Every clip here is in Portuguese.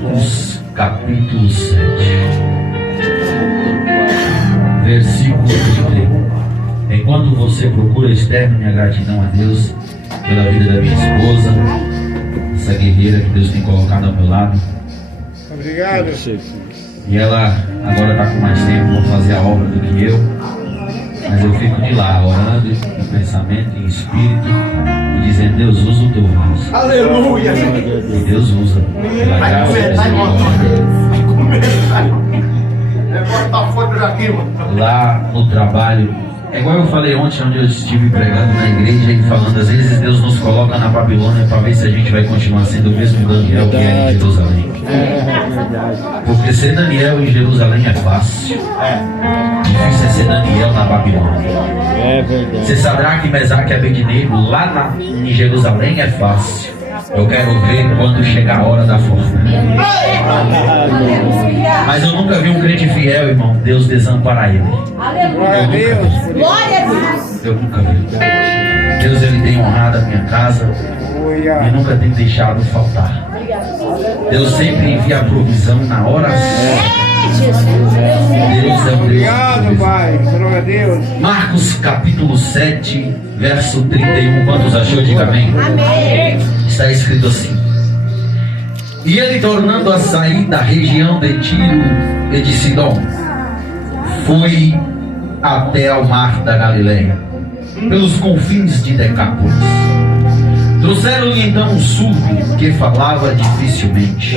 Marcos capítulo 7, versículo 31. Enquanto você procura, externo minha gratidão a Deus pela vida da minha esposa, essa guerreira que Deus tem colocado ao meu lado. Obrigado. E ela agora está com mais tempo para fazer a obra do que eu, mas eu fico de lá orando em pensamento, em espírito, e dizendo: Deus, usa o teu vaso. Aleluia. E Deus usa pela graça e misericórdia. Lá no trabalho, é igual eu falei ontem, onde eu estive pregando na igreja e falando, às vezes Deus nos coloca na Babilônia para ver se a gente vai continuar sendo o mesmo Daniel que é em Jerusalém. Porque ser Daniel em Jerusalém é fácil. Difícil é ser Daniel na Babilônia. É verdade. Ser Sadraque, Mesaque e Abednego lá em Jerusalém é fácil. Eu quero ver quando chegar a hora da fornalha. Mas eu nunca vi um crente fiel, irmão, Deus desamparar ele. Glória a Deus. Glória a Deus. Eu nunca vi. Deus, ele tem honrado a minha casa e nunca tem deixado faltar. Deus sempre envia a provisão na hora certa. Deus é um Deus. Obrigado, Pai. Glória a Deus. Marcos capítulo 7, verso 31. Quantos achou? Diga amém. Amém. Está escrito assim: e ele, tornando a sair da região de Tiro e de Sidom, foi até ao mar da Galileia, pelos confins de Decápolis. Trouxeram-lhe então um surdo que falava dificilmente,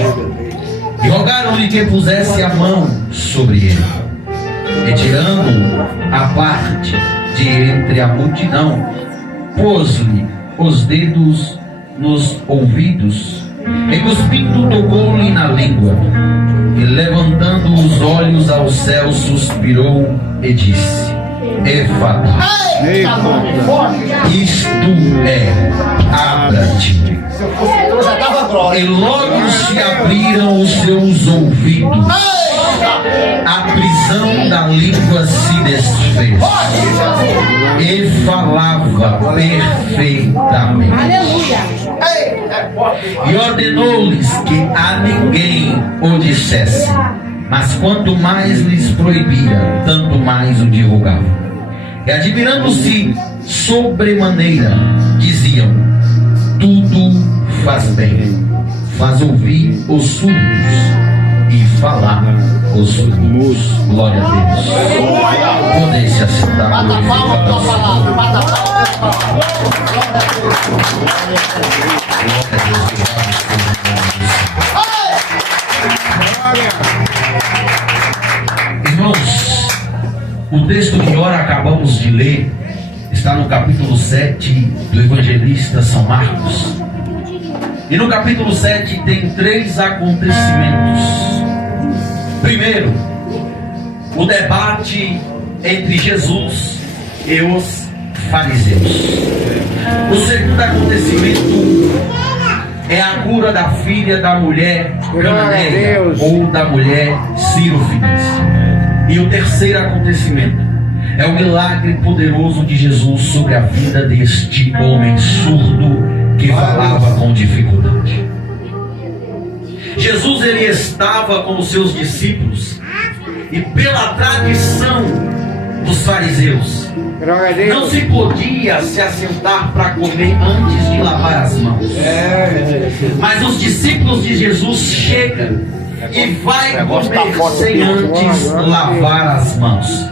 e rogaram-lhe que pusesse a mão sobre ele. E tirando-o à parte de entre a multidão, pôs-lhe os dedos nos ouvidos, e cuspindo tocou-lhe na língua, e levantando os olhos ao céu suspirou e disse: Efata, isto é, abra-te. E logo se abriram os seus ouvidos, a prisão da língua se desfez, e falava perfeitamente. E ordenou-lhes que a ninguém o dissesse, mas quanto mais lhes proibia, tanto mais o divulgavam. E admirando-se sobremaneira, diziam: tudo faz bem, faz ouvir os surdos e falar os surdos. Glória a Deus. Podem se assentar. Irmãos, o texto que ora acabamos de ler está no capítulo 7 do evangelista São Marcos. E no capítulo 7 tem 3 acontecimentos. Primeiro, o debate entre Jesus e os fariseus. O segundo acontecimento é a cura da filha da mulher cananeia ou da mulher Sirofenícia. E o terceiro acontecimento é o milagre poderoso de Jesus sobre a vida deste homem surdo que falava com dificuldade. Jesus, ele estava com os seus discípulos, e pela tradição dos fariseus, não se podia se assentar para comer antes de lavar as mãos. Mas os discípulos de Jesus chegam e vai comer sem antes lavar as mãos,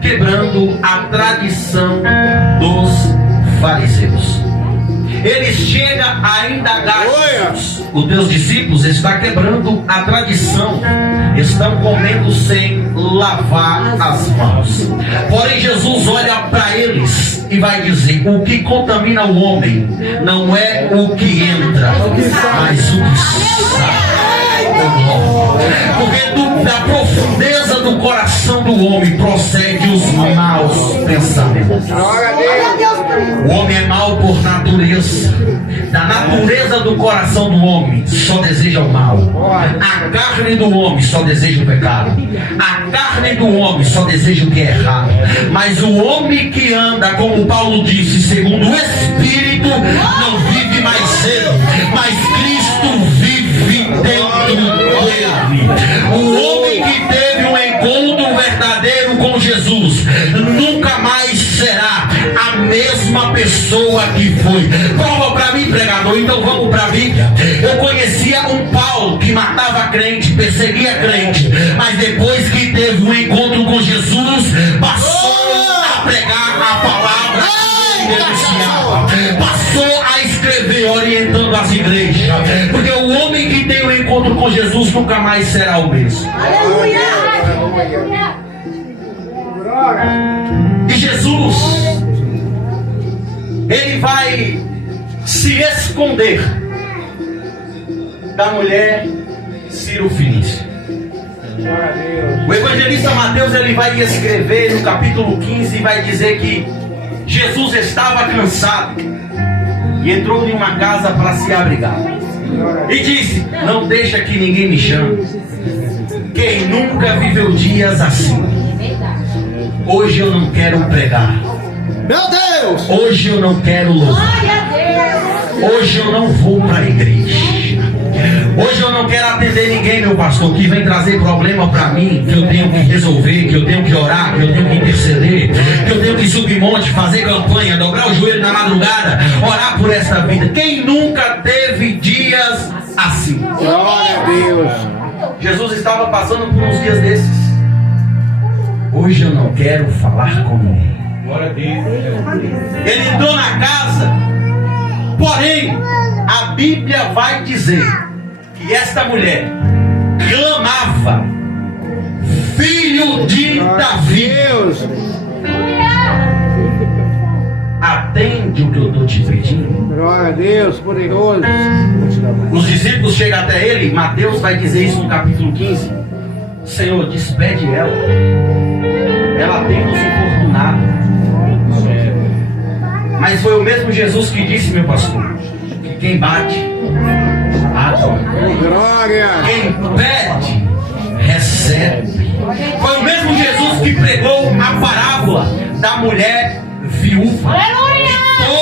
quebrando a tradição dos fariseus. Ele chega a indagar Jesus: os teus discípulos estão quebrando a tradição, estão comendo sem lavar as mãos. Porém Jesus olha para eles e vai dizer: o que contamina o homem não é o que entra, mas o que sai. Porque da profundeza do coração do homem procede os maus pensamentos. O homem é mau por natureza. Da natureza do coração do homem só deseja o mal. A carne do homem só deseja o pecado. A carne do homem só deseja o que é errado. Mas o homem que anda, como Paulo disse, segundo o Espírito, não vive mais ele, mas Cristo vive aqui foi. Prova para mim, pregador. Então vamos para a Bíblia. Eu conhecia um Paulo que matava crente, perseguia crente, mas depois que teve um encontro com Jesus, passou a pregar a palavra que ele denunciava, passou a escrever orientando as igrejas, porque o homem que tem um encontro com Jesus nunca mais será o mesmo. E Jesus, ele vai se esconder da mulher Ciro Fenícia. O evangelista Mateus, ele vai escrever no capítulo 15 e vai dizer que Jesus estava cansado e entrou em uma casa para se abrigar e disse: não deixa que ninguém me chame. Quem nunca viveu dias assim? Hoje eu não quero pregar. Meu Deus! Hoje eu não quero louvar. Hoje eu não vou para a igreja. Hoje eu não quero atender ninguém, meu pastor, que vem trazer problema para mim, que eu tenho que resolver, que eu tenho que orar, que eu tenho que interceder, que eu tenho que subir monte, fazer campanha, dobrar o joelho na madrugada, orar por esta vida. Quem nunca teve dias assim? Glória a Deus. Jesus estava passando por uns dias desses. Hoje eu não quero falar com ninguém. Glória a Deus. Ele entrou na casa, porém a Bíblia vai dizer que esta mulher clamava: filho de Davi, Deus. atende o que eu estou te pedindo. Glória a Deus, poderoso. Os discípulos chegam até ele. Mateus vai dizer isso no capítulo 15. Senhor, despede ela, ela tem nos importunado. Mas foi o mesmo Jesus que disse, meu pastor, que quem bate, adora. Glória. Quem pede, recebe. Foi o mesmo Jesus que pregou a parábola da mulher viúva.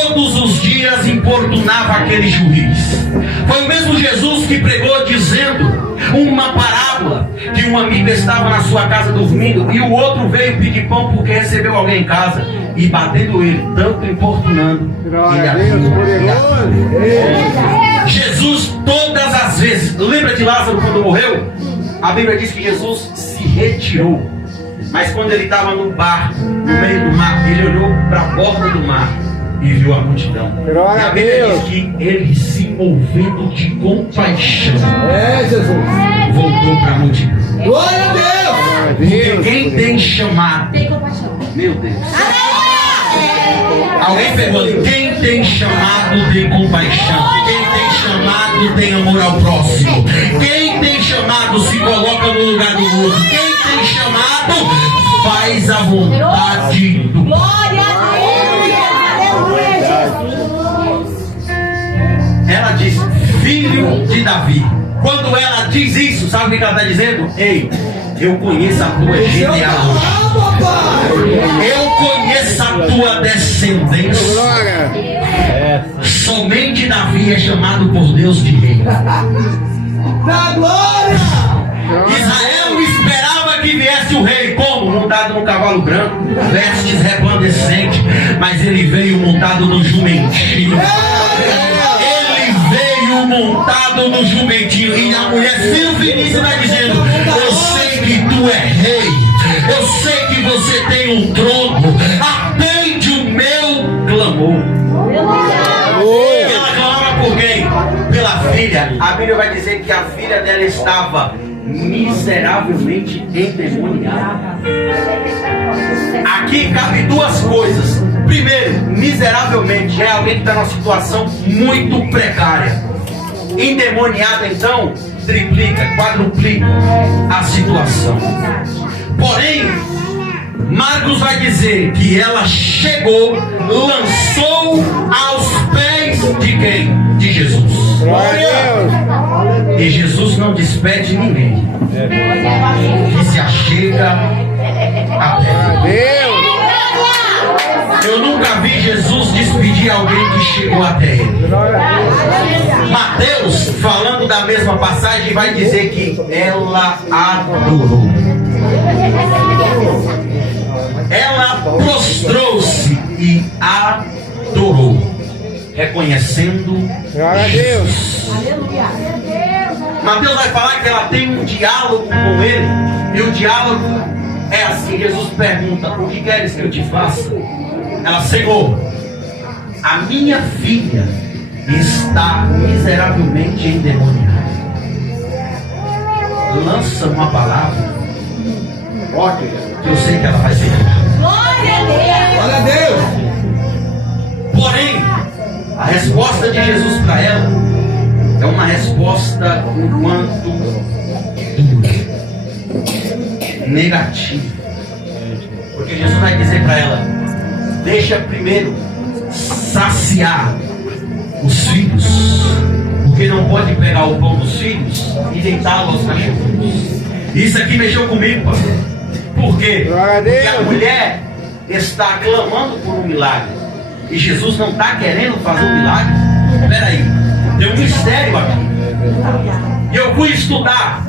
Todos os dias importunava aquele juiz. Foi o mesmo Jesus que pregou dizendo uma parábola, que um amigo estava na sua casa dormindo e o outro veio pedir pão porque recebeu alguém em casa, e batendo ele, tanto importunando, Glória a ele Deus, abriu. poderoso. Jesus todas as vezes, lembra de Lázaro quando morreu? A Bíblia diz que Jesus se retirou, mas quando ele estava no barco, no meio do mar, ele olhou para a borda do mar e viu a multidão. Glória E a a Bíblia Deus. diz que ele, se movendo de compaixão, É, Jesus! voltou para a multidão. Glória a Deus! Glória a Porque Deus. quem tem chamado, meu Deus, alguém pegou ali, quem tem chamado tem compaixão, quem tem chamado tem amor ao próximo, quem tem chamado se coloca no lugar do outro, quem tem chamado faz a vontade do Pai. Glória a Deus. Aleluia, Jesus. Ela diz, filho de Davi. Quando ela diz isso, sabe o que ela está dizendo? Ei, eu conheço a tua genealogia, eu conheço a tua descendência. Glória. Somente Davi é chamado por Deus de rei. Da glória! Israel esperava que viesse o rei, como? Montado no cavalo branco, vestes resplandecentes, mas ele veio montado no jumentinho. Ele veio montado no jumentinho. E a mulher Ciro Fenícia vai dizendo: eu sei que tu é rei, eu sei que você tem um trono, atende o meu clamor. E ela clamava por quem? Pela filha. A Bíblia vai dizer que a filha dela estava miseravelmente endemoniada. Aqui cabe duas coisas. Primeiro, miseravelmente é alguém que está numa situação muito precária. Endemoniada, então, triplica, quadruplica a situação. Porém, Marcos vai dizer que ela chegou, lançou aos pés de quem? De Jesus. Glória a Deus. E Jesus não despede ninguém que se achega até Deus. Eu nunca vi Jesus despedir alguém que chegou até ele. Glória a Deus. Mateus, falando da mesma passagem, vai dizer que ela adorou. Ela prostrou-se e adorou. reconhecendo Glória a Deus. Mateus vai falar que ela tem um diálogo com ele, e o diálogo é assim: Jesus pergunta: o que queres que eu te faça? Ela: Senhor, a minha filha está miseravelmente endemoniada. Lança uma palavra Ótimo. que eu sei que ela vai ser curada. Glória a Deus. Porém, a resposta de Jesus para ela é uma resposta um quanto dura, negativa. Porque Jesus vai dizer para ela: deixa primeiro saciar os filhos, porque não pode pegar o pão dos filhos e deitá-lo aos cachorros. Isso aqui mexeu comigo, pastor. Por quê? Glória a Porque Deus. a mulher está clamando por um milagre e Jesus não está querendo fazer um milagre. Espera aí, tem um mistério aqui. E eu fui estudar.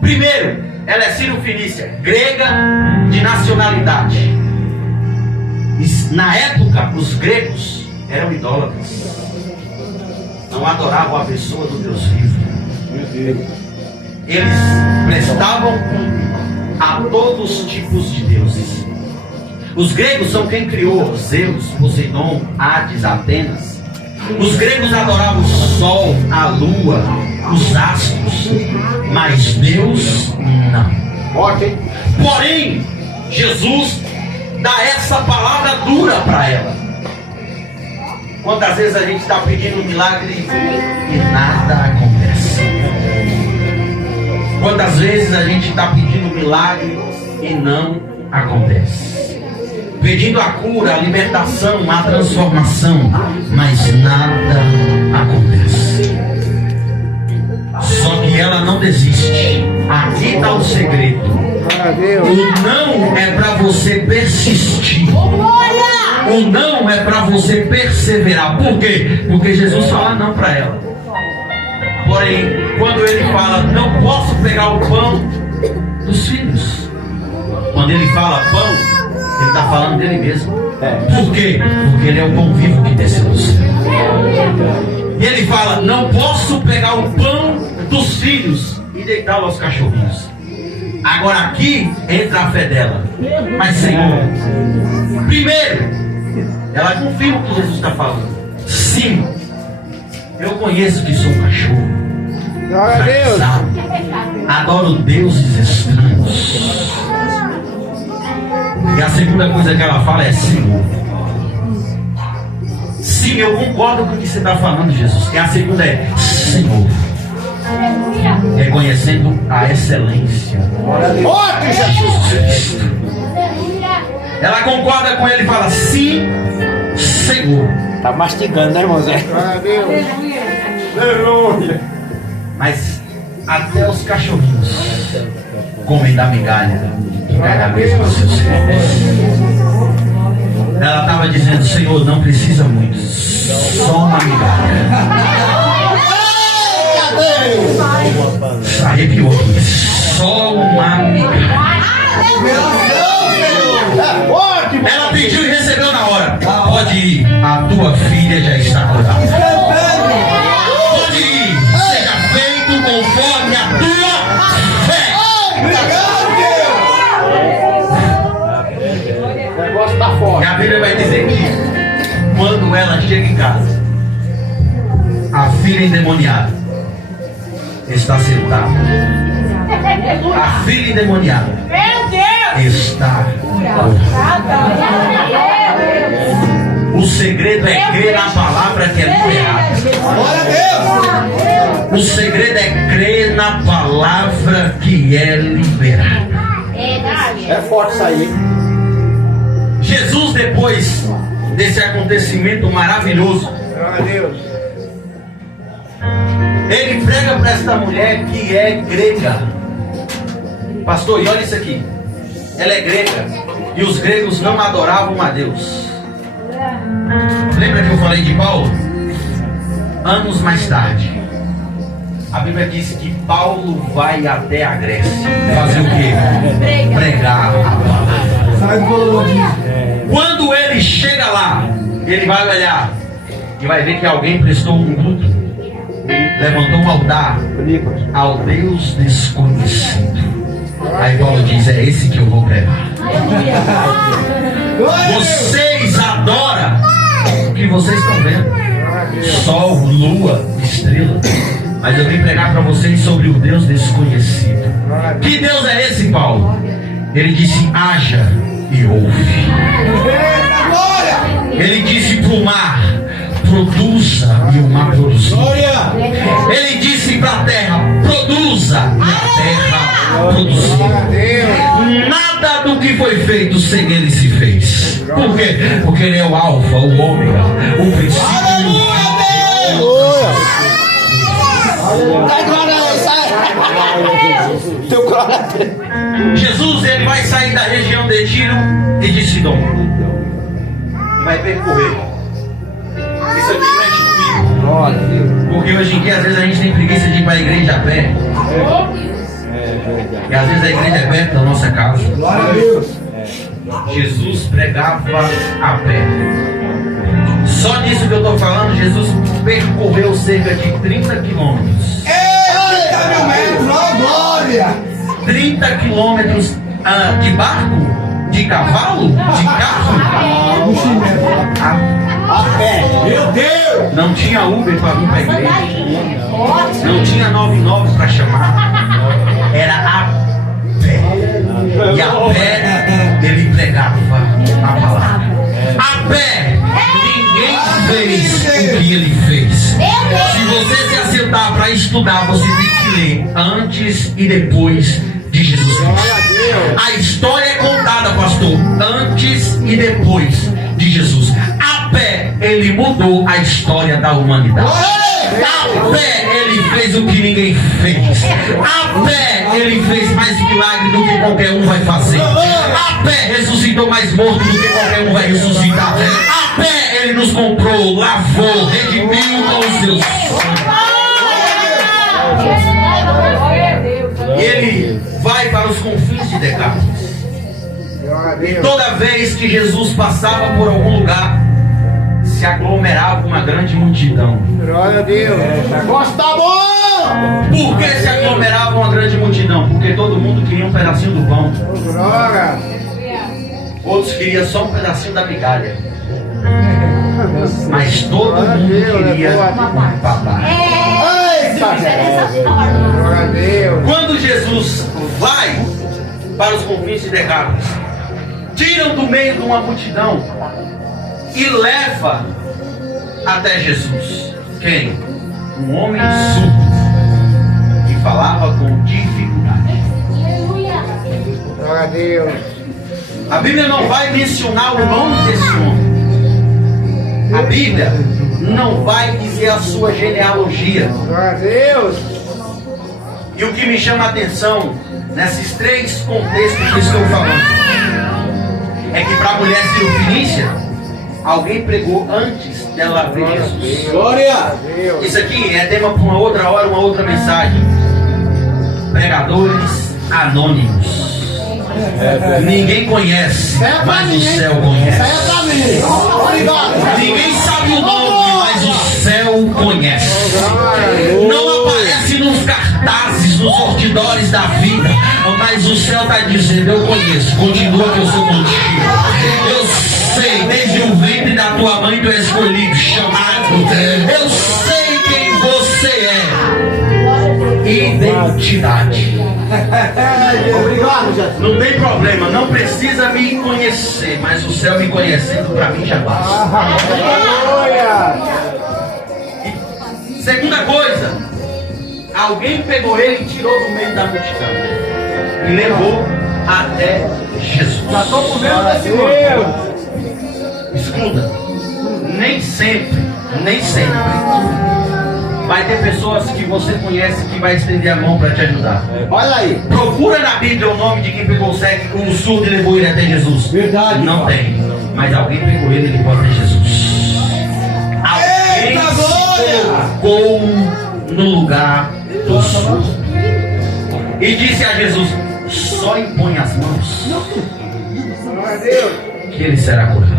Primeiro, ela é sírio-fenícia, grega de nacionalidade. E na época, os gregos eram idólatras, não adoravam a pessoa do Deus vivo. Eles prestavam culto a todos os tipos de deuses. Os gregos são quem criou Zeus, Poseidon, Hades, Atenas. Os gregos adoravam o sol, a lua, os astros, mas Deus não. Ótimo. Porém, Jesus dá essa palavra dura para ela. Quantas vezes a gente está pedindo um milagre e nada acontece? Quantas vezes a gente está pedindo um milagre e não acontece? Pedindo a cura, a libertação, a transformação, mas nada acontece. Só que ela não desiste. Aqui está o segredo. Glória a Deus. O não é para você persistir. O não é para você perseverar. Por quê? Porque Jesus fala não para ela. Porém, quando ele fala, não posso pegar o pão dos filhos. Quando ele fala pão, ele está falando dele mesmo. Por quê? Porque ele é o pão vivo que desceu do céu. E ele fala, não posso pegar o pão dos filhos e deitá-lo aos cachorrinhos. Agora aqui entra a fé dela. Mas Senhor, primeiro, ela confirma o que Jesus está falando. Sim, eu conheço que sou um cachorro. Glória a Deus. Fracassado. Adoro deuses estranhos. E a segunda coisa que ela fala é Senhor. Sim, eu concordo com o que você está falando, Jesus. E a segunda é Senhor. Reconhecendo a excelência Ótimo, de Jesus Cristo. Ela concorda com ele e fala: sim, Senhor. Tá mastigando, né, irmão Zé? Glória a Deus. Aleluia. Mas até os cachorrinhos comem da migalha que cai na mesa dos seus filhos. Ela estava dizendo: Senhor, não precisa muito, só uma migalha. Arrepiou aqui. Só uma migalha. Ótimo. Ela pediu e recebeu na hora. Pode ir, a tua filha já está curada. Pode ir, seja feito conforme a tua fé. Obrigado, Deus. O negócio tá E forte. a Bíblia vai dizer que quando ela chega em casa, a filha endemoniada está sentada. A filha endemoniada está curada. O segredo é crer na palavra que é liberada. Glória a Deus. O segredo é crer na palavra que é liberada. É forte isso aí. Jesus, depois desse acontecimento maravilhoso, Glória a Deus. ele prega para esta mulher que é grega. Pastor, e olha isso aqui. Ela é grega. E os gregos não adoravam a Deus. Lembra que eu falei de Paulo? Anos mais tarde, a Bíblia diz que Paulo vai até a Grécia. Fazer o quê? Pregar a palavra. Sai do Quando ele chega lá, ele vai olhar E vai ver que alguém prestou um culto, levantou um altar ao Deus desconhecido. Aí Paulo diz: é esse que eu vou pregar. Vocês adoram o que vocês estão vendo: sol, lua, estrela. Mas eu vim pregar para vocês sobre o Deus desconhecido. Que Deus é esse, Paulo? Ele disse: haja e ouve. Ele disse para o mar: produza, e o mar produziu. Ele disse para a terra: produza, e a terra produziu. Nada do que foi feito sem ele se fez. Por quê? Porque ele é o alfa, o ômega, o princípio. Jesus, ele vai sair da região de Tiro e de Sidom. Vai percorrer. Isso aqui mexe comigo. Porque hoje em dia, às vezes, a gente tem preguiça de ir para a igreja a pé. E às vezes a igreja é perto da nossa casa. Jesus pregava a pé. Só disso que eu estou falando, Jesus percorreu cerca de 30 quilômetros. 30 quilômetros de barco? De cavalo? De carro? A pé. Meu Deus! Não tinha Uber para vir para a igreja. Não tinha 99 para chamar. Era a pé. E a pé ele pregava a palavra. A pé ninguém fez o que ele fez. Se você se assentar para estudar, você tem que ler antes e depois de Jesus Cristo. A história é contada, pastor, antes e depois de Jesus. A pé ele mudou a história da humanidade. A pé ele fez o que ninguém fez. A pé ele fez mais milagre do que qualquer um vai fazer. A pé ressuscitou mais morto do que qualquer um vai ressuscitar. A pé ele nos comprou, lavou, redimiu com os seus sangue. E ele vai para os confins de Decápolis. E toda vez que Jesus passava por algum lugar, se aglomerava uma grande multidão. Glória a Deus. Gosta bom! Por que se aglomerava uma grande multidão? Porque todo mundo queria um pedacinho do pão. Glória. Outros queriam só um pedacinho da migalha. Mas todo mundo queria um papai. Glória a Deus. Quando Jesus vai para os confins de Decápolis, tiram do meio de uma multidão e leva até Jesus. Quem? Um homem surdo que falava com dificuldade. Glória a Deus. A Bíblia não vai mencionar o nome desse homem. A Bíblia não vai dizer a sua genealogia. Glória a Deus. E o que me chama a atenção nesses três contextos que estou falando é que para a mulher cirofenícia, alguém pregou antes dela ver Jesus. Glória! Isso aqui é tema para uma outra hora, uma outra mensagem. Pregadores anônimos. Ninguém conhece, mas o céu conhece. Ninguém sabe o nome, mas o céu conhece. Não aparece nos cartazes, nos outdoors da vida, mas o céu está dizendo: eu conheço, continua que eu sou contigo. Eu sei, desde o ventre da tua mãe tu és escolhido, chamado. Eu sei quem você é. Identidade. Obrigado, Jesus. Não tem problema, não precisa me conhecer, mas o céu me conhecendo para mim já basta. E segunda coisa, alguém pegou ele e tirou do meio da multidão e levou até Jesus. Já estou com medo desse Deus. Escuta, nem sempre vai ter pessoas que você conhece que vai estender a mão para te ajudar. Olha aí. Procura na Bíblia o nome de quem pegou o cego, o surdo e levou ele até Jesus. Verdade. Não tem, mas alguém pegou ele e levou até Jesus. Alguém se colocou no lugar do surdo e disse a Jesus: só impõe as mãos Glória a Deus. que ele será curado.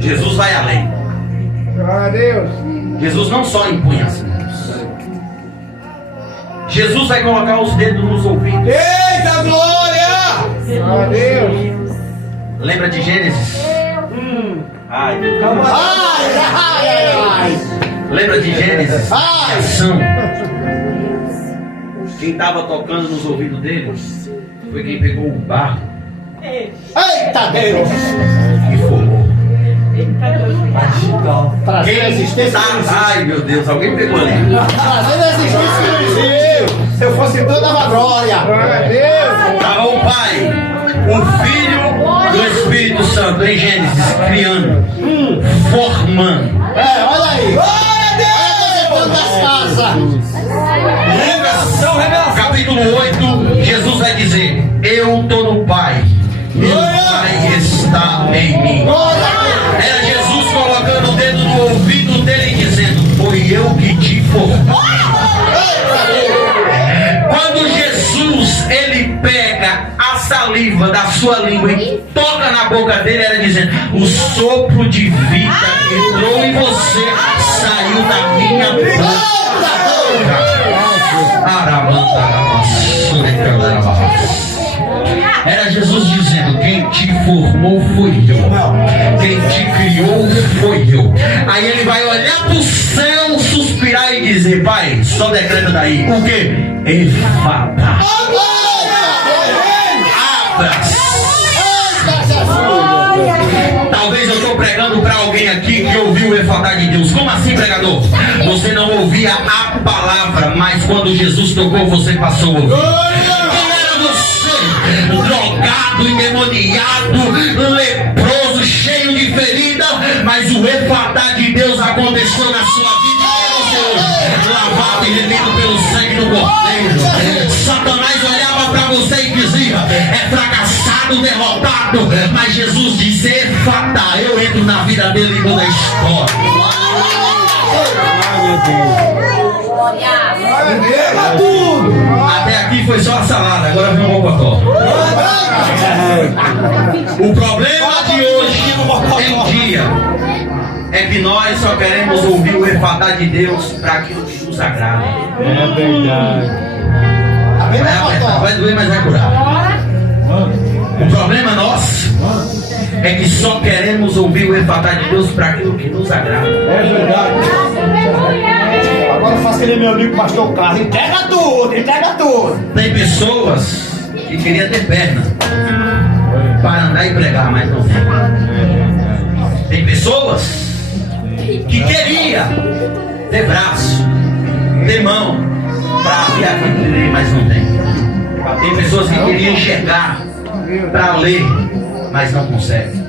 Jesus vai além. Glória a Deus. Jesus não só impunha as mãos. Jesus vai colocar os dedos nos ouvidos. Eita glória! Glória a Deus. Lembra de Gênesis? Ai, meu Deus. Ai! Lembra de Gênesis? Ai! Ação. Quem estava tocando nos ouvidos dele foi quem pegou o barro Eita Deus! e formou. Trazendo Quem existência que não existe. Ai, meu Deus, alguém pegou ali. Trazendo existência que não existe. Se eu fosse Deus, dava glória. Glória a Deus. Estava o Pai, o Filho e o Espírito Santo em Gênesis, criando, formando. Olha aí. Glória a Deus! Das casas. Lucas, capítulo 8, Jesus vai dizer: eu estou no Pai, meu Pai está em mim. Era Jesus colocando o dedo no ouvido dele e dizendo: foi eu que te formei. Quando Jesus ele pega a saliva da sua língua e toca na boca dele, era dizendo: o sopro de vida entrou em você, saiu da minha boca. Era Jesus dizendo: quem te formou foi eu, quem te criou foi eu. Aí ele vai olhar para o céu, suspirar e dizer: Pai, só decreta daí o que? Efata. Abra. Talvez eu estou pregando para alguém aqui que ouviu o Efata de Deus. Como assim, pregador? Você não ouvia a palavra, mas quando Jesus tocou, você passou a ouvir. Quem era você? Drogado, endemoniado, leproso, cheio de ferida, mas o Efata de Deus aconteceu na sua vida. Lavado e remido pelo sangue do Cordeiro. Satanás olhava para você e dizia: é fracassado, derrotado. Mas Jesus disse: Efata, eu entro na vida dele e muda a história. Até aqui foi só a salada, agora vem o mocotó. O problema de hoje em dia é que nós só queremos ouvir o Efata de Deus para aquilo que nos agrada. É verdade. Vai apertar, vai doer, mas vai curar. O problema nosso é que só queremos ouvir o Efata de Deus para aquilo que nos agrada. É verdade. Agora eu faço que nem meu amigo pastor Carlos. Entrega tudo, entrega tudo. Tem pessoas que queriam ter perna para andar e pregar, mas não tem. Tem pessoas que queriam ter braço, ter mão para abrir a vida, mas não tem. Tem pessoas que queriam enxergar para ler, mas não conseguem.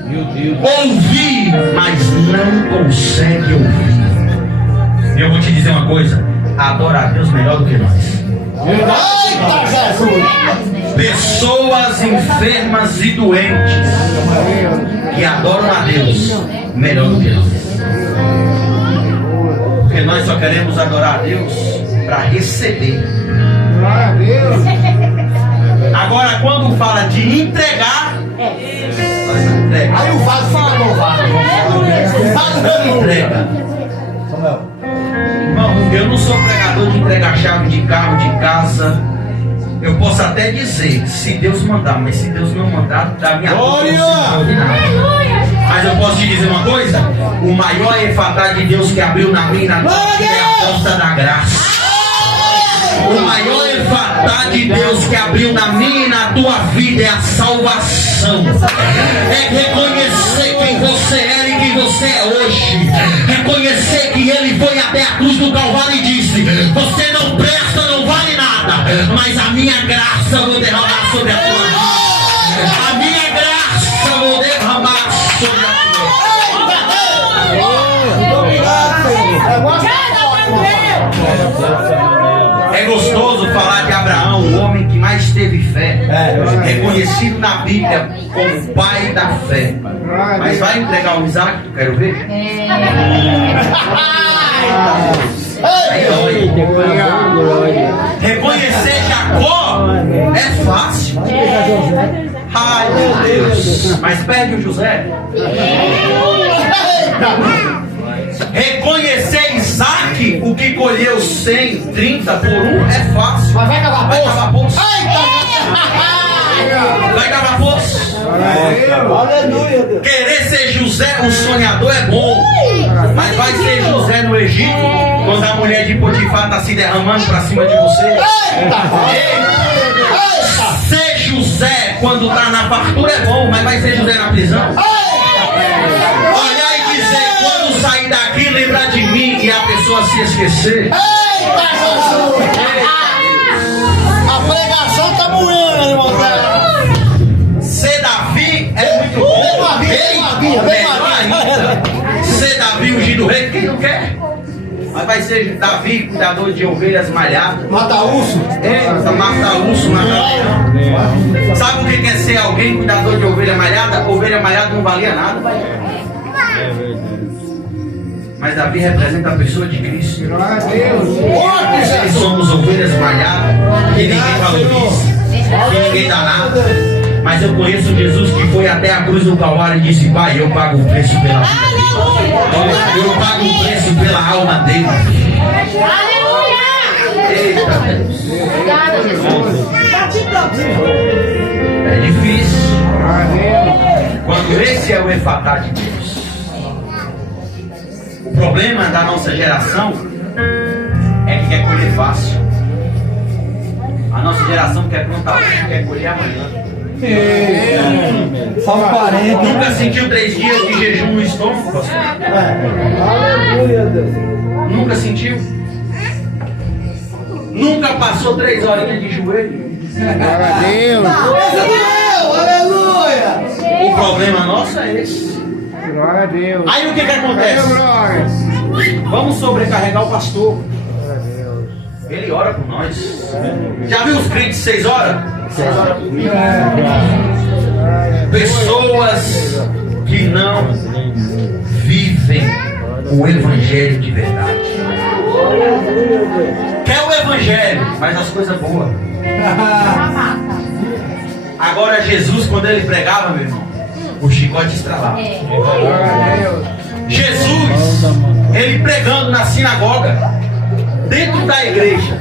Ouvir, mas não consegue ouvir. Eu vou te dizer uma coisa: adora a Deus melhor do que nós. Eita Jesus! Pessoas enfermas e doentes que adoram a Deus melhor do que nós. Porque nós só queremos adorar a Deus para receber. Glória a Deus. Agora, quando fala de entregar, nós não entregamos. Aí o vaso fica louvado. Não entrega. Irmão, eu não sou pregador de entregar chave de carro, de casa. Eu posso até dizer, se Deus mandar, mas se Deus não mandar, da minha boca não se ouve nada. Mas eu posso te dizer uma coisa: o maior Efata de Deus que abriu na minha e na tua vida é a porta da graça. O maior Efata de Deus que abriu na minha e na tua vida é a salvação. É reconhecer quem você era e quem você é hoje. Reconhecer que Ele foi até a cruz do Calvário e disse: você não presta, não vale nada, mas a minha graça eu vou derramar sobre a tua vida. A minha graça eu vou derramar sobre a É gostoso falar de Abraão, o homem que mais teve fé, reconhecido na Bíblia como o pai da fé. Mas vai entregar o Isaac, tu quero ver? Aí dói. Reconhecer Jacó é fácil. Ai meu Deus. Mas pede o José. Reconhecer Isaac, o que colheu 100, 30 por um, é fácil. Mas vai cavar Vai poço? cavar poço. Eita! Vai cavar poço. Aleluia, Deus. Querer ser José, um sonhador, é bom. Mas vai ser José no Egito, quando a mulher de Potifar está se derramando para cima de você. Eita! Ser José quando está na fartura é bom, mas vai ser José na prisão. Olhar e dizer, quando sair daqui, lembrar de mim e a pessoa se esquecer. Eita, Jesus! A pregação tá moendo, irmão. Ser Davi é muito bom. Melhor ainda. Ser Davi ungido rei, quem não quer? Mas vai ser Davi, cuidador de ovelhas malhadas. Mata urso. Eita, mata urso, mata leão. Sabe o que quer ser alguém cuidador de ovelha malhada? Ovelha malhada não valia nada. É verdade. Mas Davi representa a pessoa de Cristo. Glória a Deus. Nós somos ovelhas malhadas, que ninguém valoriza, que ninguém dá nada. Mas eu conheço Jesus que foi até a cruz do Calvário e disse: Pai, eu pago o preço pela vida dele. Eu pago o preço pela alma dele. Eita Deus. Obrigada, Jesus. É difícil Glória a Deus. quando esse é o efatá de Deus. O problema da nossa geração é que quer colher fácil. A nossa geração quer plantar hoje, quer colher amanhã. Só um parente. Nunca sentiu 3 dias de jejum no estômago, pastor? Aleluia, Deus. Nunca sentiu? Nunca passou 3 horinhas de joelho? Glória a Deus. Aleluia. O problema nosso é esse. Glória a Deus. Aí o que Glória, acontece? glória. Vamos sobrecarregar o pastor. Glória a Deus. Ele ora por nós. Já viu os crentes 6 horas? 6 horas por dia. Pessoas que não vivem o evangelho de verdade. Quer o evangelho, mas as coisas boas. Agora Jesus, quando ele pregava, meu irmão, o chicote estralava. Glória a Deus. Jesus, ele pregando na sinagoga, dentro da igreja,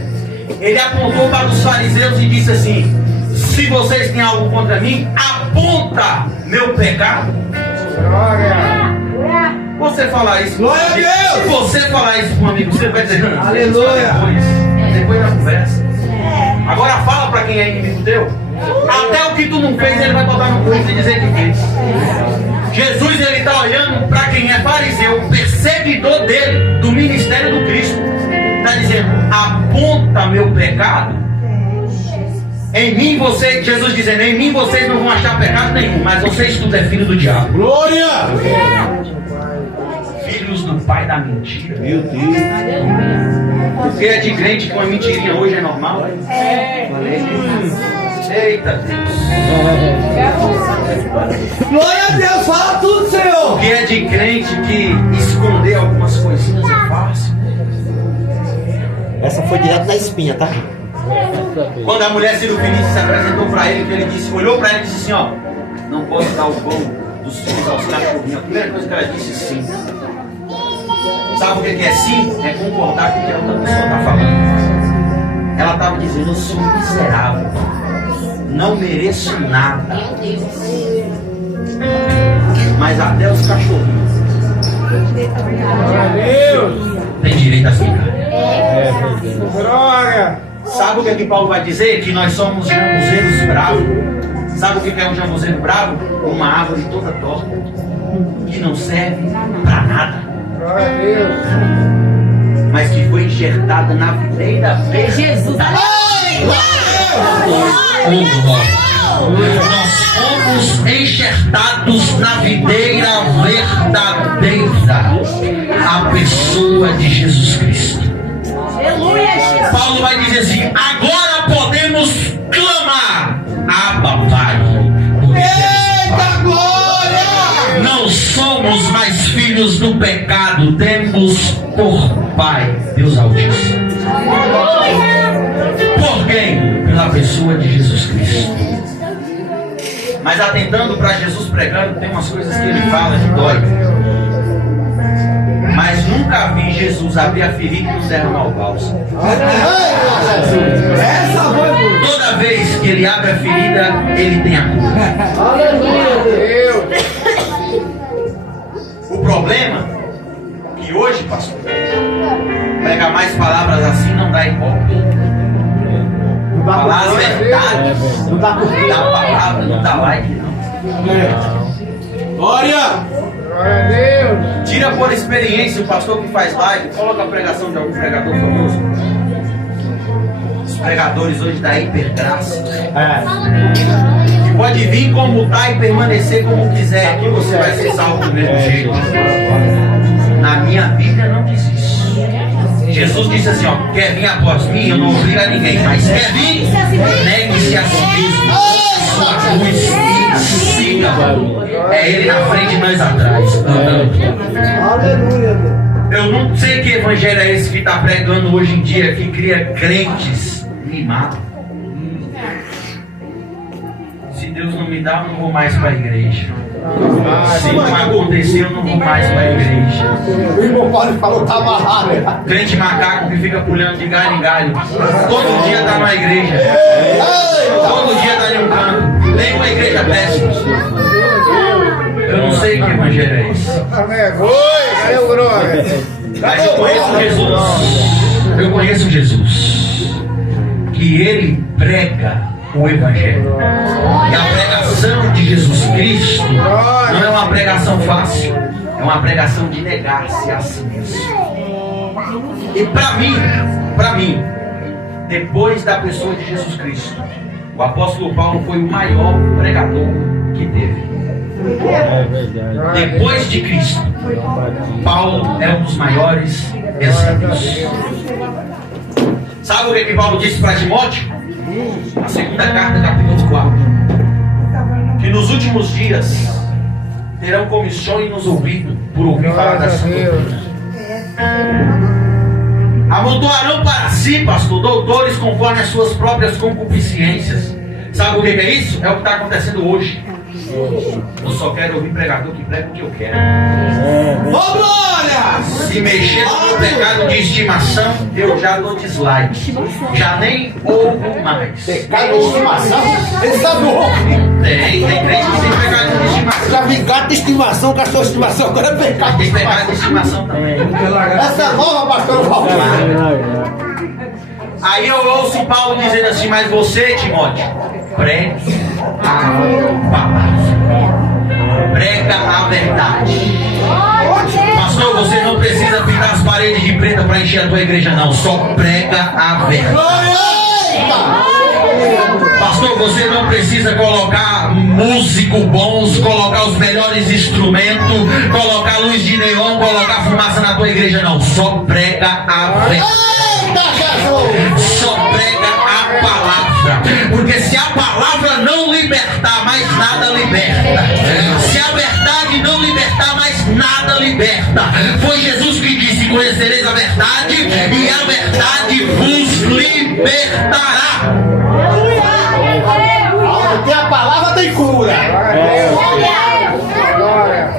ele apontou para os fariseus e disse assim: se vocês têm algo contra mim, aponta meu pecado. Glória. Você falar isso, Glória a Deus! se você falar isso com um amigo, você vai dizer: não, Aleluia! depois da conversa. Agora fala para quem é inimigo teu. Até o que tu não fez, ele vai botar no curso e dizer que fez. Jesus, ele está olhando para quem é fariseu, perseguidor dele, do ministério do Cristo. Está dizendo: aponta meu pecado. Em mim você, Jesus dizendo, em mim vocês não vão achar pecado nenhum, mas vocês tudo é filho do diabo. Glória. Filhos do pai da mentira. Meu Deus. Porque é de crente que uma mentirinha hoje é normal? Eita Deus. Glória a Deus. Fala tudo, Senhor. Porque é de crente que esconder algumas coisinhas é fácil. Essa foi direto na espinha, tá? Quando a mulher Ciro Fenícia se apresentou para ele, que ele disse, olhou para ele e disse assim: ó, não posso dar o pão dos filhos aos cachorrinhos. A primeira coisa que ela disse: sim. Sabe o que é sim? É concordar com o que a outra pessoa está falando. Ela estava dizendo: eu sou miserável, não mereço nada, mas até os cachorrinhos Glória a Deus. têm direito a ficar. É verdade. Glória. Sabe o que Paulo vai dizer? Que nós somos jambuzeiros bravos. Sabe o que é um jambuzeiro bravo? Uma árvore toda torta, que não serve para nada, Glória a Deus. mas que foi enxertada na videira verde. Jesus, Nós fomos enxertados na videira verdadeira, a pessoa de Jesus Cristo. aleluia, Jesus. Paulo vai dizer assim: agora podemos clamar, Abba, Pai. Porque temos Pai. Glória. Não somos mais filhos do pecado, temos por Pai Deus Altíssimo. Por quem? Pela pessoa de Jesus Cristo. Mas atentando para Jesus pregando, tem umas coisas que ele fala que dói. Mas nunca vi Jesus abrir a ferida e nos derramar o bálsamo. Essa foi. Toda vez que ele abre a ferida, ele tem a cura. Aleluia, Deus. O problema é que hoje, pastor, pregar mais palavras assim não dá ibope. Não dá Falar a verdade Não dá por quê? da palavra não dá like, não. Glória! Glória a Deus. Tira por experiência o pastor que faz live, coloca a pregação de algum pregador famoso. Os pregadores hoje da hipergraça. Que pode vir como tá e permanecer como quiser, que você vai ser salvo do mesmo jeito. Na minha Bíblia não diz isso. Jesus disse assim, ó, quer vir após mim, eu não obrigo a ninguém, mas quer vir, negue-se a si mesmo. Siga. É ele na frente e nós atrás. Aleluia! Eu não sei que evangelho é esse que está pregando hoje em dia, que cria crentes mimados. Se Deus não me dá, eu não vou mais para a igreja. Se não acontecer, eu não vou mais para a igreja. O irmão Paulo falou, tá amarrado. Crente macaco que fica pulando de galho em galho. Todo dia está na igreja. Todo dia está em um canto. Nem uma igreja péssima. Eu não sei que evangelho é esse. Oi, cadê o glória? Mas eu conheço Jesus. Eu conheço Jesus. Que ele prega o evangelho. E a pregação de Jesus Cristo não é uma pregação fácil. É uma pregação de negar-se a si mesmo. E para mim, depois da pessoa de Jesus Cristo, o apóstolo Paulo foi o maior pregador que teve. É verdade. Depois de Cristo, Paulo é um dos maiores exemplos. Sabe o que Paulo disse para Timóteo? A segunda carta, capítulo 4. Que nos últimos dias terão comichões nos ouvidos por ouvir falar Glória a das Deus. amontoarão para si, pastor, doutores conforme as suas próprias concupiscências. Sabe o que é isso? É o que está acontecendo hoje. Eu só quero ouvir pregador que prega o que eu quero. Ô, glória! Se mexer no meu pecado de estimação, eu já dou dislike. Já nem ouvo mais. Pecado de estimação? Ele sabe o roubo. Tem crente que tem pecado de estimação. Já vi gato de estimação, cachorro de estimação, agora é pecado. Tem pecado de estimação também. Essa é nova, pastor Valdir. Aí eu ouço Paulo dizendo assim, mas você, Timóteo, pregue a palavra. Prega a verdade. Pastor, você não precisa pintar as paredes de preta para encher a tua igreja, não. Só prega a verdade. Pastor, você não precisa colocar músicos bons, colocar os melhores instrumentos, colocar luz de neon, colocar fumaça na tua igreja, não. Só prega a verdade. Só prega a palavra. Porque se a palavra não libertar, mais nada liberta. Se a verdade não libertar, mais nada liberta. Foi Jesus que disse: conhecereis a verdade, e a verdade vos libertará. Porque a palavra tem cura. Glória.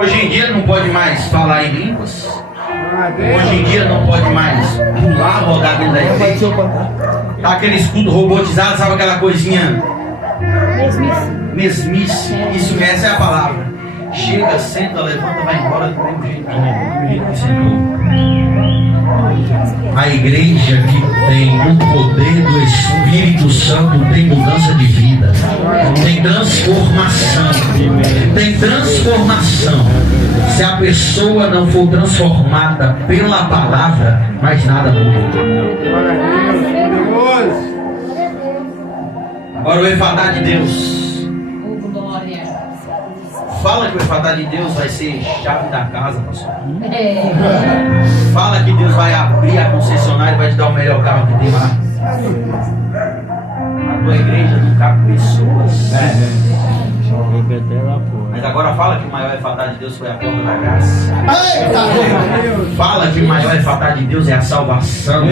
Hoje em dia não pode mais falar em línguas. Glória a Deus. Hoje em dia não pode mais pular, rodar dentro da igreja. Tá aquele escudo robotizado, sabe aquela coisinha? Mesmice. Isso, essa é a palavra. Chega, senta, levanta, vai embora do mesmo jeito. Do jeito que sentou. A igreja que tem o poder do Espírito Santo tem mudança de vida. Tem transformação. Tem transformação. Se a pessoa não for transformada pela palavra, mais nada muda. Glória a Deus. Poderoso. Agora o Efatá de Deus. Glória. Fala que o Efatá de Deus vai ser chave da casa, pastor. Fala que Deus vai abrir a concessionária e vai te dar o melhor carro que tem lá. A tua igreja não cabe pessoas. Mas agora fala que o maior efatá de Deus foi a porta da graça. Eita! Fala que o maior efatá de Deus é a salvação.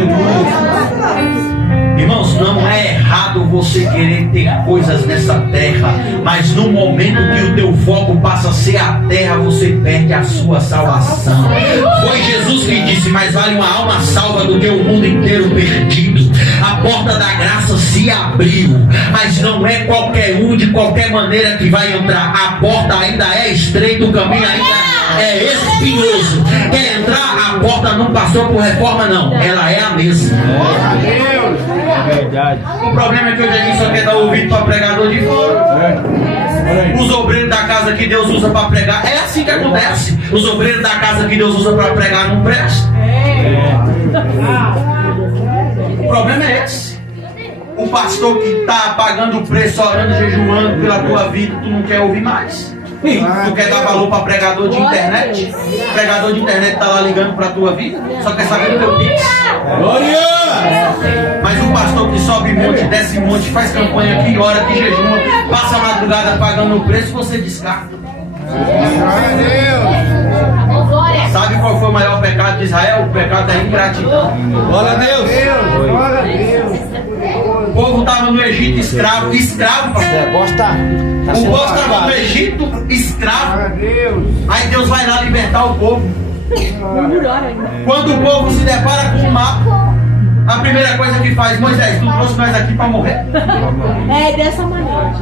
Irmãos, não é errado você querer ter coisas nessa terra, mas no momento que o teu foco passa a ser a terra, você perde a sua salvação. Foi Jesus que disse: mais vale uma alma salva do que o mundo inteiro perdido. A porta da graça se abriu, mas não é qualquer um de qualquer maneira que vai entrar. A porta ainda é estreita, o caminho ainda é espinhoso. Quer entrar? A porta não passou por reforma, não, ela é a mesma. Verdade. O problema é que hoje a gente só quer dar ouvido para pregador de fora. Os obreiros da casa que Deus usa para pregar, é assim que acontece. Os obreiros da casa que Deus usa para pregar não prestam. O problema é esse. O pastor que está pagando o preço, orando, jejuando pela tua vida, tu não quer ouvir mais. Tu quer dar valor para pregador de internet? O pregador de internet está lá ligando para a tua vida, só quer saber do teu pix. Mas o pastor que sobe monte, desce monte, faz campanha aqui, ora, que jejuma, passa a madrugada pagando o preço, você descarta. Sabe qual foi o maior pecado de Israel? O pecado da ingratidão. Glória a Deus! O povo estava no Egito escravo, pastor. O povo estava no Egito escravo. Aí Deus vai lá libertar o povo. Quando o povo se depara com o mapa, a primeira coisa que faz: Moisés, tu trouxe nós aqui para morrer. É dessa maneira.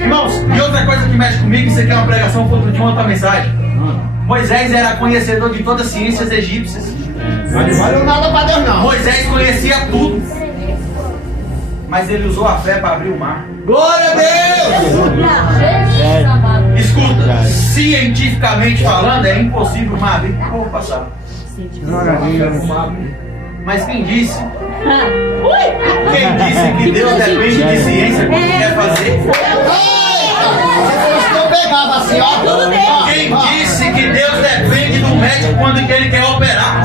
Irmãos, e outra coisa que mexe comigo, isso aqui é uma pregação para outro dia, outra mensagem. Moisés era conhecedor de todas as ciências egípcias. Mas não valeu nada para Deus, não. Moisés conhecia tudo, mas ele usou a fé para abrir o mar. Glória a Deus! Escuta, cientificamente falando, é impossível o mar abrir para o povo passar. Mas quem disse? Quem disse que Deus depende de ciência quando quer fazer? Eu pegava assim, ó. Quem disse que Deus depende do médico quando ele quer operar?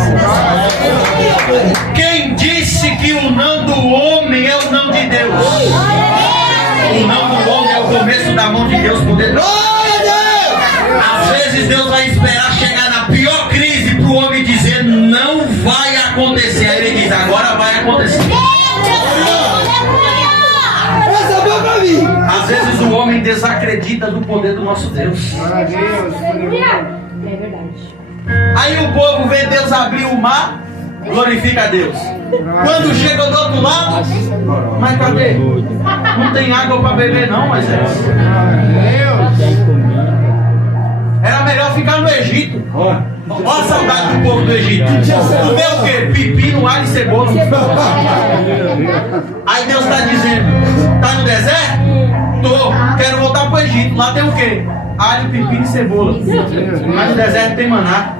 Quem disse que o não do homem é o não de Deus? O não do homem é o começo da mão de Deus poder. Às vezes Deus vai esperar chegar na pior crise para o homem dizer: não vai acontecer. Aí ele diz: agora vai acontecer. Às vezes o homem desacredita do poder do nosso Deus. É verdade. Aí o povo vê Deus abrir o mar, glorifica a Deus. Quando chega do outro lado, mas cadê? Não tem água para beber não, Moisés. Era melhor ficar no Egito. Olha a saudade do povo do Egito. Comer o quê? Pepino, alho e cebola. Aí Deus está dizendo: tá no deserto? Tô, quero voltar para o Egito. Lá tem o quê? Alho, pepino e cebola. Mas no deserto tem maná.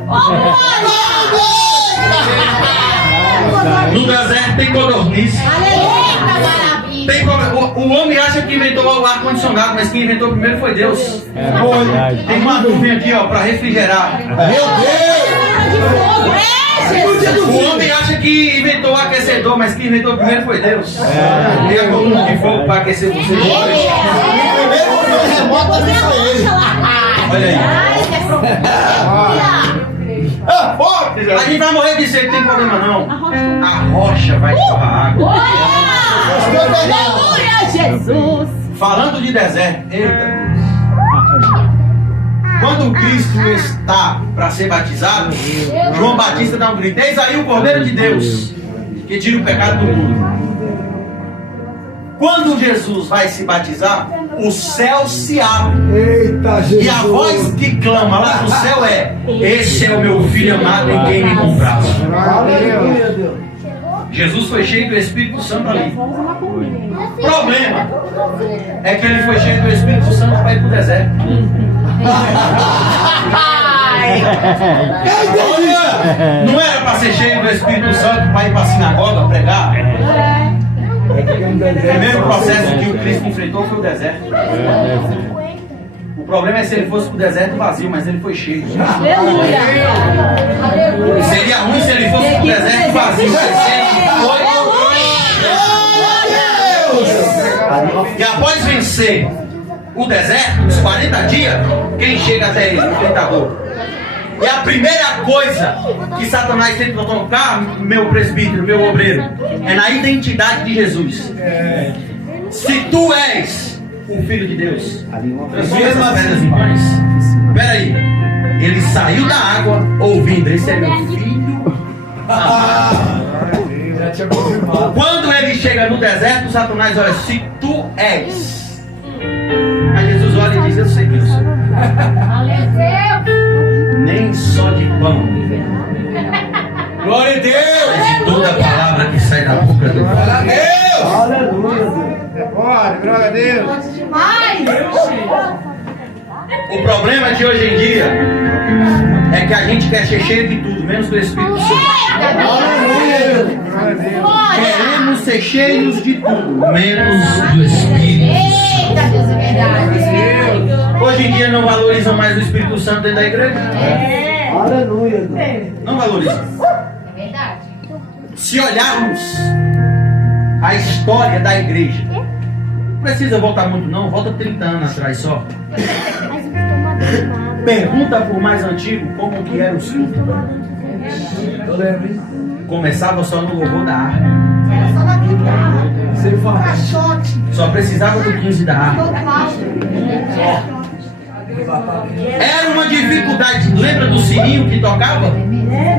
No deserto tem codorniz. O homem acha que inventou o ar-condicionado, mas quem inventou primeiro foi Deus. Tem uma nuvem aqui, ó, para refrigerar. Meu Deus! O homem acha que inventou o aquecedor, mas quem inventou primeiro foi Deus. Tem a coluna de fogo para aquecer você. Primeiro o remoto também foi ele. Olha aí. A gente vai morrer de sede, não tem problema não. A rocha vai torrar água. Aleluia, Jesus! Falando de deserto, eita. Quando Cristo está para ser batizado, João Batista dá um grito: eis aí o Cordeiro de Deus, que tira o pecado do mundo. Quando Jesus vai se batizar, o céu se abre. Eita, Jesus! E a voz que clama lá do céu é: esse é o meu filho amado em quem me comprazo. Jesus foi cheio do Espírito Santo ali. O problema é que ele foi cheio do Espírito Santo para ir para o deserto. Não era para ser cheio do Espírito Santo para ir para a sinagoga pregar? O primeiro processo que o Cristo enfrentou foi o deserto. O problema é se ele fosse para o deserto vazio, mas ele foi cheio. Aleluia! Seria ruim se ele fosse para o deserto vazio, mas ele foi. E após vencer o deserto, os 40 dias, quem chega até ele? O tentador. E a primeira coisa que Satanás tenta tocar, meu presbítero, meu obreiro, é na identidade de Jesus. Se tu és o Filho de Deus, transforma essas pedras em pães. Espera aí, ele saiu da água ouvindo, esse é meu filho. Quando ele chega no deserto, Satanás olha, se tu és. Aí Jesus olha e diz, eu sei quem eu sou. Nem só de pão, Glória a Deus! mas de toda palavra que sai da boca do Glória a Pai. Deus! É forte, glória a Deus. O problema de hoje em dia é que a gente quer ser cheio de tudo, menos do Espírito Santo. Glória a Deus. Queremos ser cheios de tudo, menos do Espírito Santo. Hoje em dia não valorizam mais o Espírito Santo dentro da igreja. Aleluia. Não valorizam. Se olharmos a história da igreja, não precisa voltar muito não, volta 30 anos atrás só. Pergunta por mais antigo como que era os cultos. Começava só no louvor da harpa. Só precisava do 15 da harpa. Era uma dificuldade. Lembra do sininho que tocava?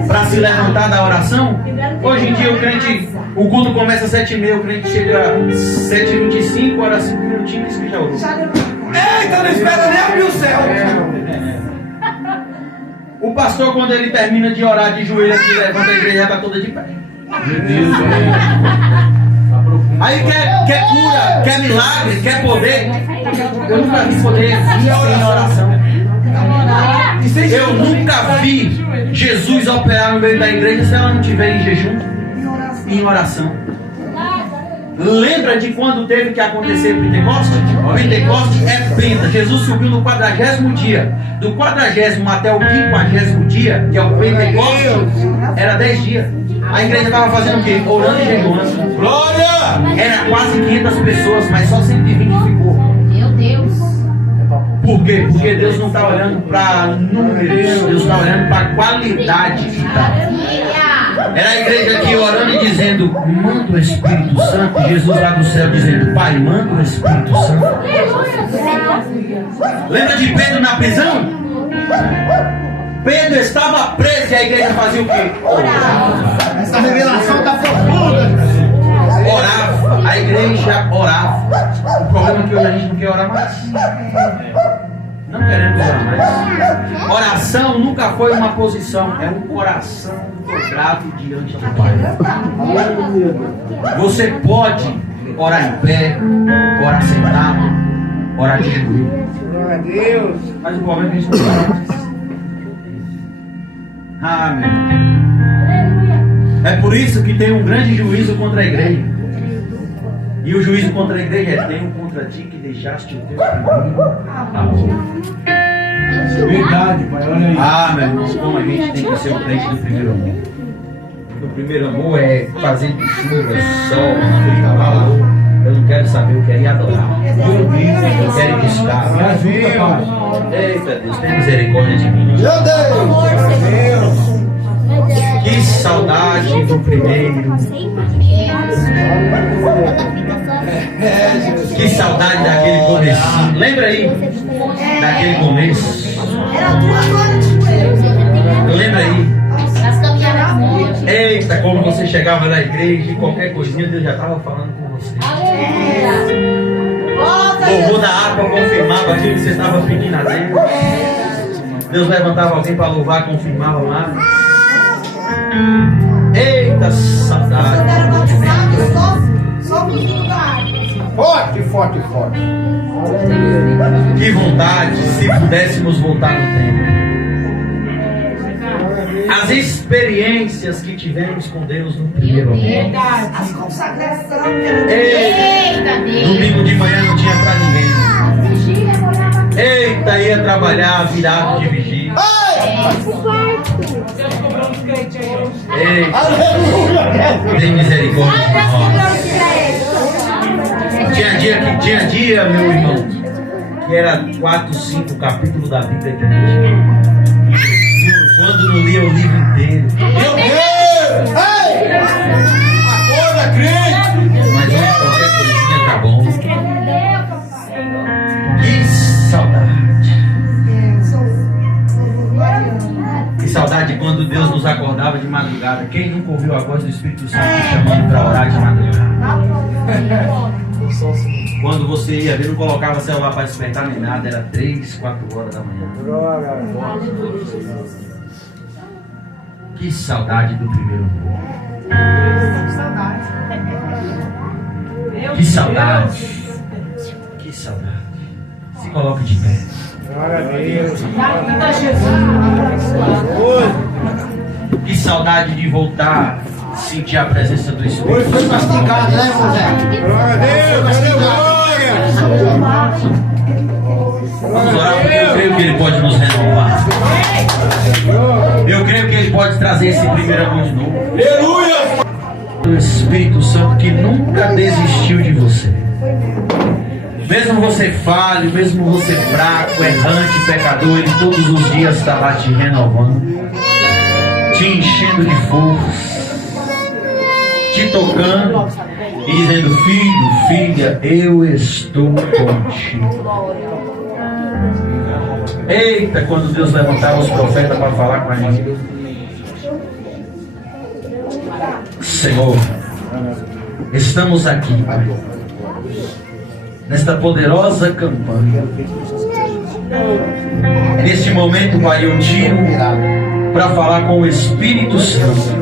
Para se levantar da oração? Hoje em dia o culto começa às 7h30, o crente chega às 7h25, ora 5 minutinhos e diz que já orou. Eita, não espera nem abrir o céu! O pastor, quando ele termina de orar de joelho aqui, levanta a igreja já está toda de pé. Meu Deus, Aí quer cura, quer milagre, quer poder. Eu nunca vi poder sem oração. Eu nunca vi Jesus operar no meio da igreja se ela não estiver em jejum, em oração. Lembra de quando teve que acontecer o Pentecoste? O Pentecoste é penta. Jesus subiu no 40º dia. Do 40º até o 50º dia, que é o Pentecoste, era 10 dias. A igreja estava fazendo o quê? Orando e jejuando. glória! Era quase 500 pessoas, mas só 120 ficou. Meu Deus. Por quê? Porque Deus não está olhando para números, Deus está olhando para qualidade. Era a igreja aqui orando e dizendo, manda o Espírito Santo. Jesus lá do céu dizendo, Pai, manda o Espírito Santo. Lembra de Pedro na prisão? Pedro estava preso e a igreja fazia o quê? Essa revelação está profunda! Orava, a igreja orava. O problema é que hoje a gente não quer orar mais. Não queremos orar mais. Oração nunca foi uma posição, é um coração dobrado diante do Pai. Você pode orar em pé, orar sentado, orar de joelho. Glória a Deus. Mas o problema é que a gente não ora. Ah, meu irmão. É por isso que tem um grande juízo contra a igreja. E o juízo contra a igreja é: tenho contra ti que deixaste o teu primeiro amor. Verdade, pai, olha aí. Ah, meu irmão, como a gente tem que ser o crente do primeiro amor. O primeiro amor é fazer de chuva, sol, frio, calor. Eu não quero saber o que é ir adorar. Eu quero ir estar. Me ajuda, pai. Eita Deus, tem misericórdia de mim. Meu Deus! Que saudade do primeiro. Que saudade daquele começo. Lembra aí daquele começo? Lembra aí? Eita, como você chegava na igreja e qualquer coisinha Deus já estava falando com você. O louvor da harpa confirmava aquilo que você estava pedindo a Deus. Deus levantava alguém para louvar, confirmava lá. Eita, saudade. Forte, forte, forte. Que vontade se pudéssemos voltar no tempo. As experiências que tivemos com Deus no primeiro amor. As consagrações. Eita, domingo de manhã não tinha pra ninguém. Eita, ia trabalhar virado de vigília. Eita, tem misericórdia de nós. Tinha dia, meu irmão, que era 4, 5 capítulos da Bíblia que a gente quando não lia o livro inteiro. Meu Deus! Ei! Acorda, crente! Mas hoje qualquer coisinha tá bom. Que saudade. Que saudade quando Deus nos acordava de madrugada. Quem nunca ouviu a voz do Espírito Santo te chamando para orar de madrugada? Quando você ia ver, não colocava o celular para despertar nem nada, era 3, 4 horas da manhã. Que saudade do primeiro amor. Que saudade. Que saudade. Se coloque de pé. Glória a Deus. Que saudade de voltar a sentir a presença do Espírito Hoje foi mastigado, né, José? Glória a Deus. Glória. Vamos orar, porque eu creio que Ele pode nos renovar. Eu creio que Ele pode trazer esse primeiro amor de novo. Aleluia! O Espírito Santo que nunca desistiu de você. Mesmo você falho, mesmo você fraco, errante, pecador, Ele todos os dias está lá te renovando, te enchendo de força, te tocando e dizendo: filho, filha, eu estou contigo. Eita, quando Deus levantava os profetas para falar com a gente. Senhor, estamos aqui, Pai, nesta poderosa campanha. Neste momento, Pai, eu tiro para falar com o Espírito Santo.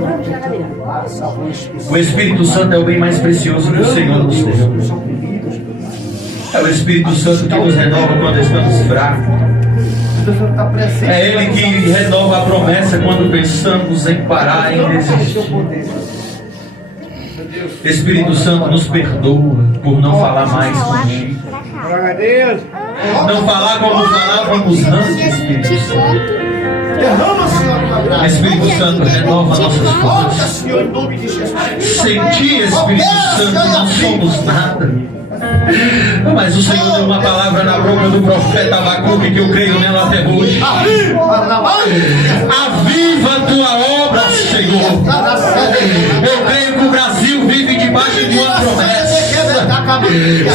O Espírito Santo é o bem mais precioso que o Senhor nos deu. É o Espírito Santo que nos renova quando estamos fracos. É Ele que renova a promessa quando pensamos em parar, em desistir. Espírito Santo, nos perdoa por não falar mais contigo. Glória a Deus. Não falar como falávamos antes, Espírito Santo. Derrama, Senhor, tua graça. Espírito Santo, renova nossas Toca, forças. Senhor, em nome de Jesus. Sem ti, Espírito Santo, não somos nada. Mas o Senhor deu uma palavra na boca do profeta Abacuque, que eu creio nela até hoje. Aviva a tua obra, Senhor. Eu creio que o Brasil vive debaixo de uma promessa.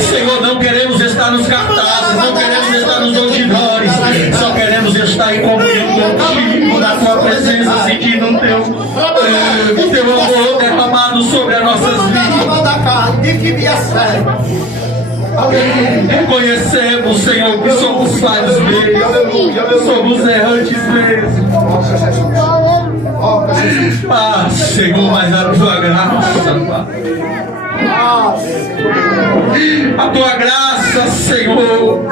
Senhor, não queremos estar nos cartazes, não queremos estar nos outdoors, só queremos estar em comunhão contigo, na tua presença, sentindo o teu amor derramado sobre as nossas vidas. Reconhecemos, Senhor, que somos falhos mesmo, somos errantes mesmo. Ah, Senhor, mas a tua graça, Pai. A tua graça, Senhor,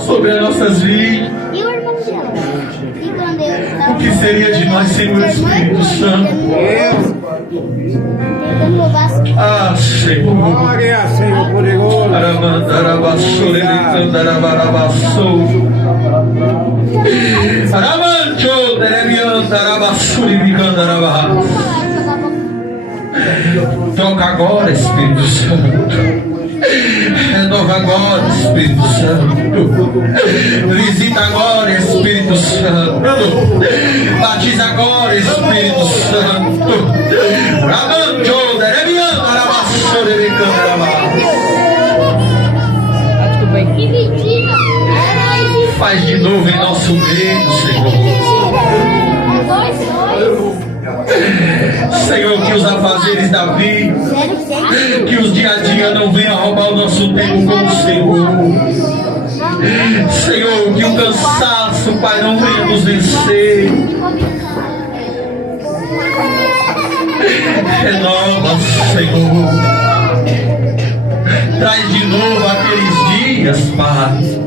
sobre as nossas vidas. O que seria de nós sem o Espírito Santo? Ah, Senhor. Glória a Senhor poderoso. Toca agora, Espírito Santo. Renova agora, Espírito Santo. Visita agora, Espírito Santo. Batiza agora, Espírito Santo. Faz de novo em nosso meio, Senhor. Senhor, que os afazeres da vida, que os dia a dia não venham roubar o nosso tempo com o Senhor. Senhor, que o cansaço, Pai, não venha nos vencer. Renova, Senhor. Traz de novo aqueles dias, Pai.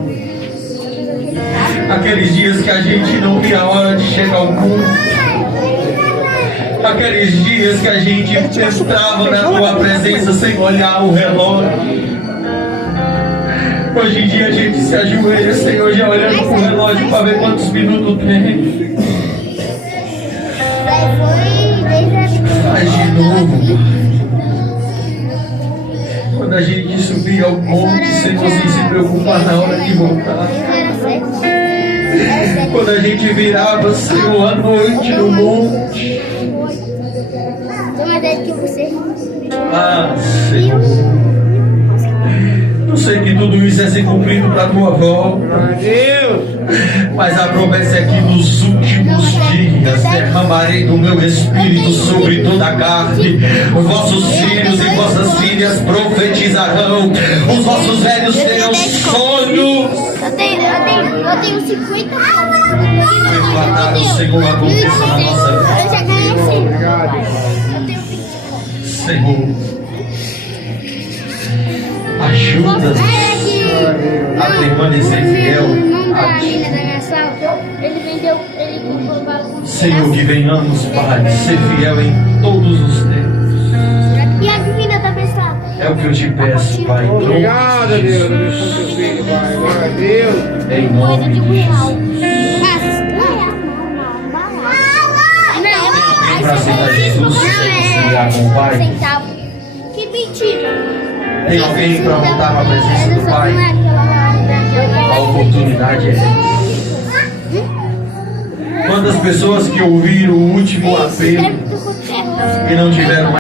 Aqueles dias que a gente não via a hora de chegar ao culto. Aqueles dias que a gente entrava na tua presença sem olhar o relógio. Hoje em dia a gente se ajoelha, Senhor, já olhando pro relógio para ver quantos minutos tem. Faz de novo. Quando a gente subir ao monte, Senhor sem se preocupar na hora de voltar. Quando a gente virava, Senhor, à noite no monte. Ah, Senhor. Eu sei que tudo isso é ser cumprido para a tua volta. Glória a Deus. Mas a promessa é que nos últimos dias derramarei do meu espírito sobre toda a carne. Os vossos filhos e vossas filhas profetizarão. Os vossos velhos terão sonhos. Eu tenho 50 Declarar o Senhor aconteça na nossa vida. Eu já ganhei 100. Obrigado. Eu tenho 24. Senhor, ajuda-nos a permanecer fiel a Ti. Ele vendeu, ele comprou bagunça. Senhor, que venhamos, Pai, ser fiel em todos os tempos. E a divina da pessoa. É o que eu te peço, Pai, em nome Obrigado, de Deus. Jesus. Abençoe teu filho, Pai. Glória a Deus. Em nome de Jesus. Vem pra aceitar Jesus sem auxiliar com o Pai. Que mentira. Tem alguém para voltar na presença do Pai? A oportunidade é essa. Quantas pessoas que ouviram o último apelo e não tiveram mais